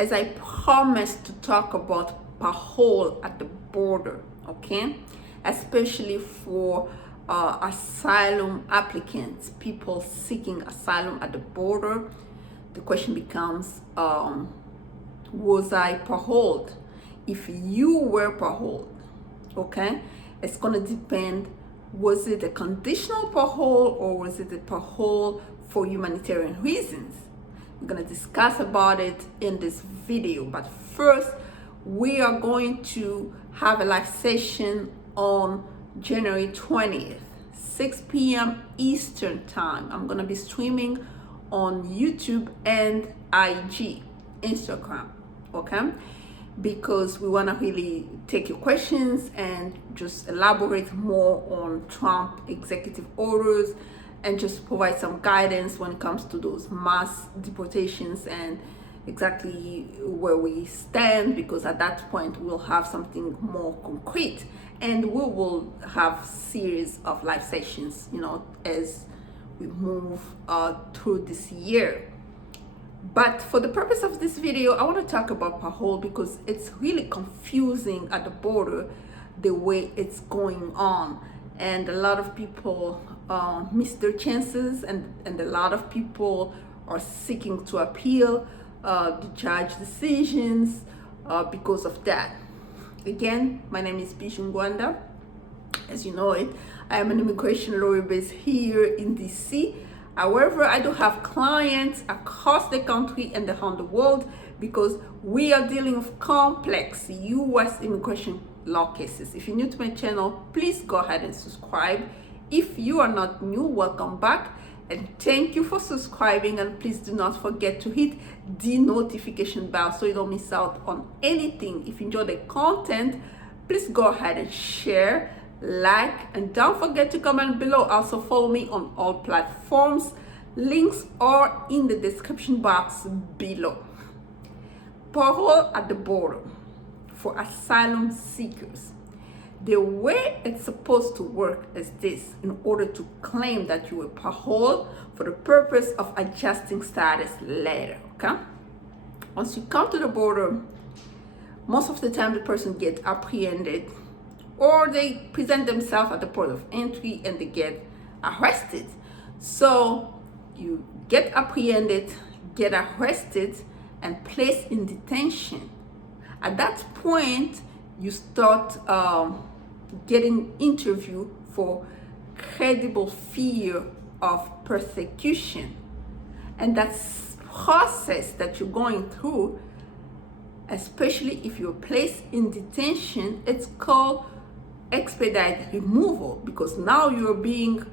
as I promised to talk about parole at the border, okay? Especially for asylum applicants, people seeking asylum at the border. The question becomes, was I paroled? If you were paroled, okay, it's gonna depend, was it a conditional parole or was it a parole for humanitarian reasons? We're gonna discuss about it in this video, but first we are going to have a live session on January 20th, 6 p.m. Eastern time. I'm gonna be streaming on YouTube and IG, Instagram, okay? Because we wanna really take your questions and just elaborate more on Trump executive orders and just provide some guidance when it comes to those mass deportations and exactly where we stand, because at that point we'll have something more concrete and we will have series of live sessions, you know, as we move through this year. But for the purpose of this video, I want to talk about parole because it's really confusing at the border the way it's going on, and a lot of people miss their chances, and a lot of people are seeking to appeal the judge decisions because of that. Again, my name is Bijoux Ngwanda. As you know it, I am an immigration lawyer based here in DC. However, I do have clients across the country and around the world because we are dealing with complex U.S. immigration law cases. If you're new to my channel, please go ahead and subscribe. If you are not new, welcome back and thank you for subscribing, and please do not forget to hit the notification bell so you don't miss out on anything. If you enjoy the content, please go ahead and share, like, and don't forget to comment below. Also follow me on all platforms. Links are in the description box below. Parole at the border for asylum seekers. The way it's supposed to work is this: in order to claim that you were paroled for the purpose of adjusting status later, okay? Once you come to the border, most of the time the person gets apprehended, or they present themselves at the port of entry and they get arrested. So you get apprehended, get arrested, and placed in detention. At that point, you start getting interviewed for credible fear of persecution. And that process that you're going through, especially if you're placed in detention, it's called expedite removal, because now you're being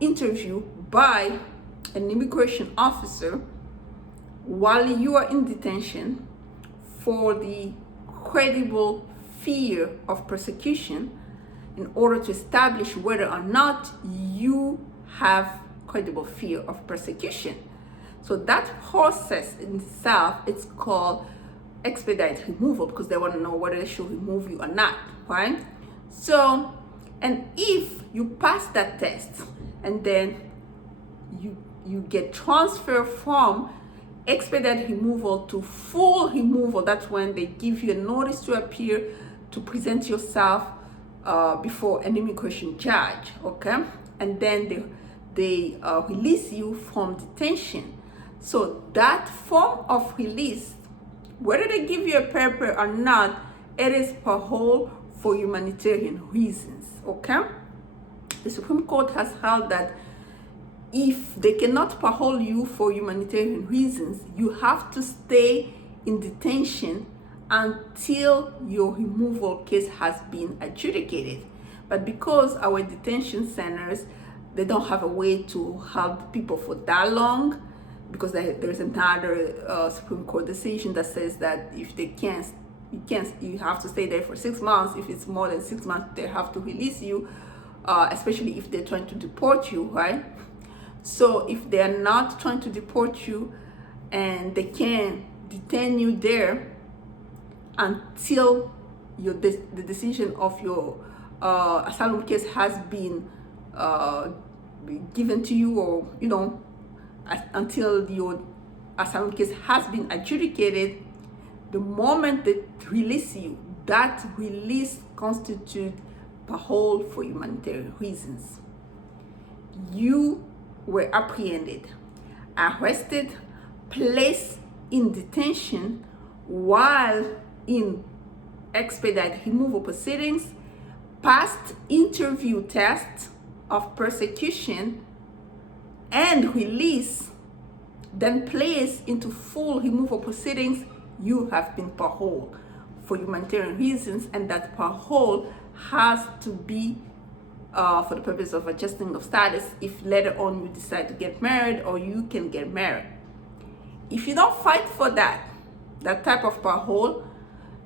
interviewed by an immigration officer while you are in detention for the credible fear of persecution, in order to establish whether or not you have credible fear of persecution. So that process in itself, it's called expedite removal, because they want to know whether they should remove you or not, right? So, and if you pass that test and then you get transferred from expedite removal to full removal, that's when they give you a notice to appear to present yourself before an immigration judge, okay? And then they release you from detention. So that form of release, whether they give you a paper or not, it is parole for humanitarian reasons, okay? The Supreme Court has held that if they cannot parole you for humanitarian reasons, you have to stay in detention until your removal case has been adjudicated. But because our detention centers, they don't have a way to help people for that long, because there's another Supreme Court decision that says that if they can't, you have to stay there for 6 months. If it's more than 6 months, they have to release you, especially if they're trying to deport you, right? So if they're not trying to deport you and they can detain you there until the decision of your asylum case has been given to you, or until your asylum case has been adjudicated, The moment they release you, that release constitutes parole for humanitarian reasons. You were apprehended, arrested, placed in detention while in expedited removal proceedings, passed interview tests of persecution and release, then placed into full removal proceedings, you have been paroled for humanitarian reasons, and that parole has to be for the purpose of adjusting of status if later on you decide to get married or you can get married. If you don't fight for that type of parole,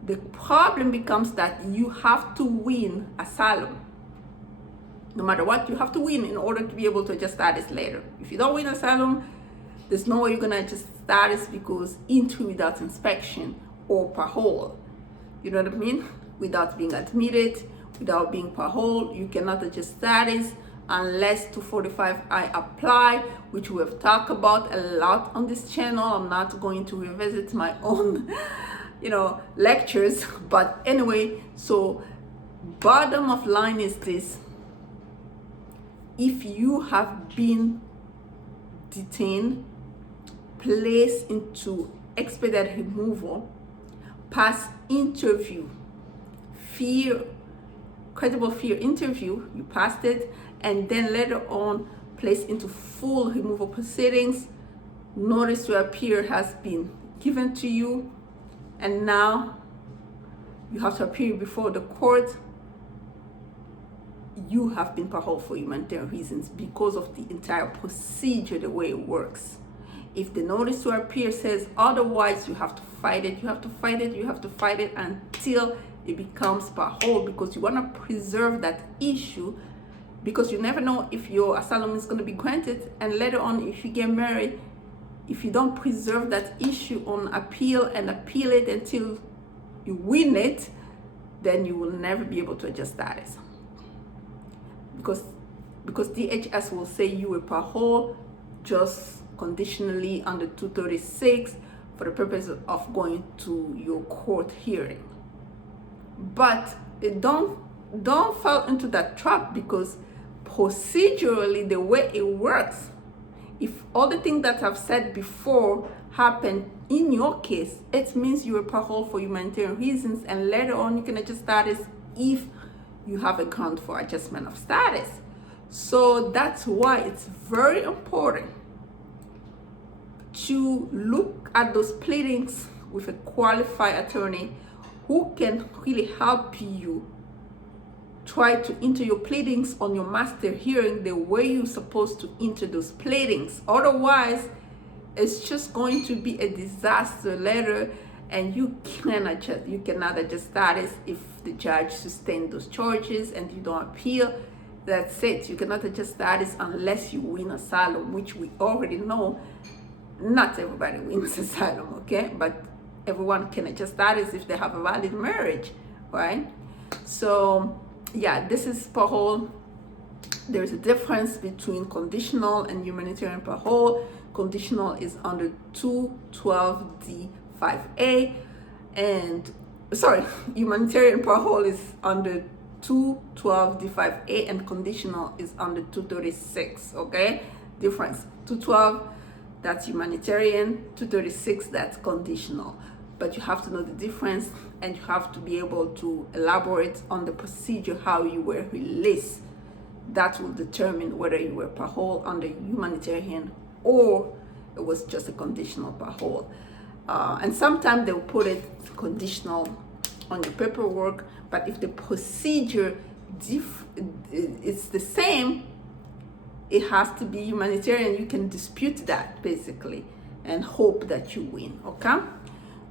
the problem becomes that you have to win asylum. No matter what, you have to win in order to be able to adjust status later. If you don't win asylum, there's no way you're gonna adjust status, because entry without inspection or parole, you know what I mean? Without being admitted, without being paroled, you cannot adjust status unless 245I apply, which we have talked about a lot on this channel. I'm not going to revisit my own lectures, but anyway, so bottom of line is this: if you have been detained, placed into expedited removal, pass interview, credible fear interview, you passed it, and then later on placed into full removal proceedings, notice to appear has been given to you, and now you have to appear before the court, you have been paroled for humanitarian reasons because of the entire procedure, the way it works. If the notice to appear says otherwise, you have to fight it, you have to fight it, you have to fight it until it becomes parole, because you want to preserve that issue, because you never know if your asylum is going to be granted, and later on if you get married, if you don't preserve that issue on appeal and appeal it until you win it, then you will never be able to adjust status, because DHS will say you were paroled just conditionally under 236 for the purpose of going to your court hearing. But don't fall into that trap, because procedurally, the way it works, if all the things that I've said before happen in your case, it means you were paroled for humanitarian reasons, and later on you can adjust status if you have a ground for adjustment of status. So that's why it's very important to look at those pleadings with a qualified attorney who can really help you try to enter your pleadings on your master hearing the way you're supposed to enter those pleadings. Otherwise, it's just going to be a disaster later, and you cannot adjust status if the judge sustains those charges and you don't appeal. That's it. You cannot adjust status unless you win asylum, which we already know not everybody wins asylum, okay? But everyone can adjust status if they have a valid marriage, right? So yeah, this is parole. There's a difference between conditional and humanitarian parole. Conditional is under 212D5A, and humanitarian parole is under 212D5A, and conditional is under 236. Okay, difference: 212, that's humanitarian; 236, that's conditional. But you have to know the difference, and you have to be able to elaborate on the procedure, how you were released. That will determine whether you were paroled under humanitarian or it was just a conditional parole. And sometimes they'll put it conditional on the paperwork, but if the procedure is the same, it has to be humanitarian. You can dispute that basically and hope that you win, okay?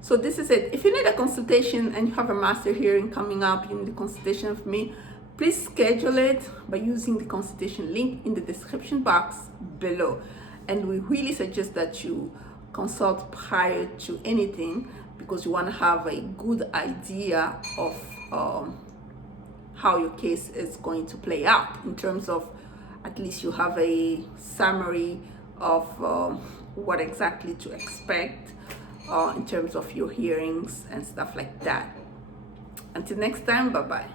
So this is it. If you need a consultation and you have a master hearing coming up, you need a consultation with me, please schedule it by using the consultation link in the description box below. And we really suggest that you consult prior to anything, because you want to have a good idea of how your case is going to play out, in terms of at least you have a summary of what exactly to expect in terms of your hearings and stuff like that. Until next time, bye bye.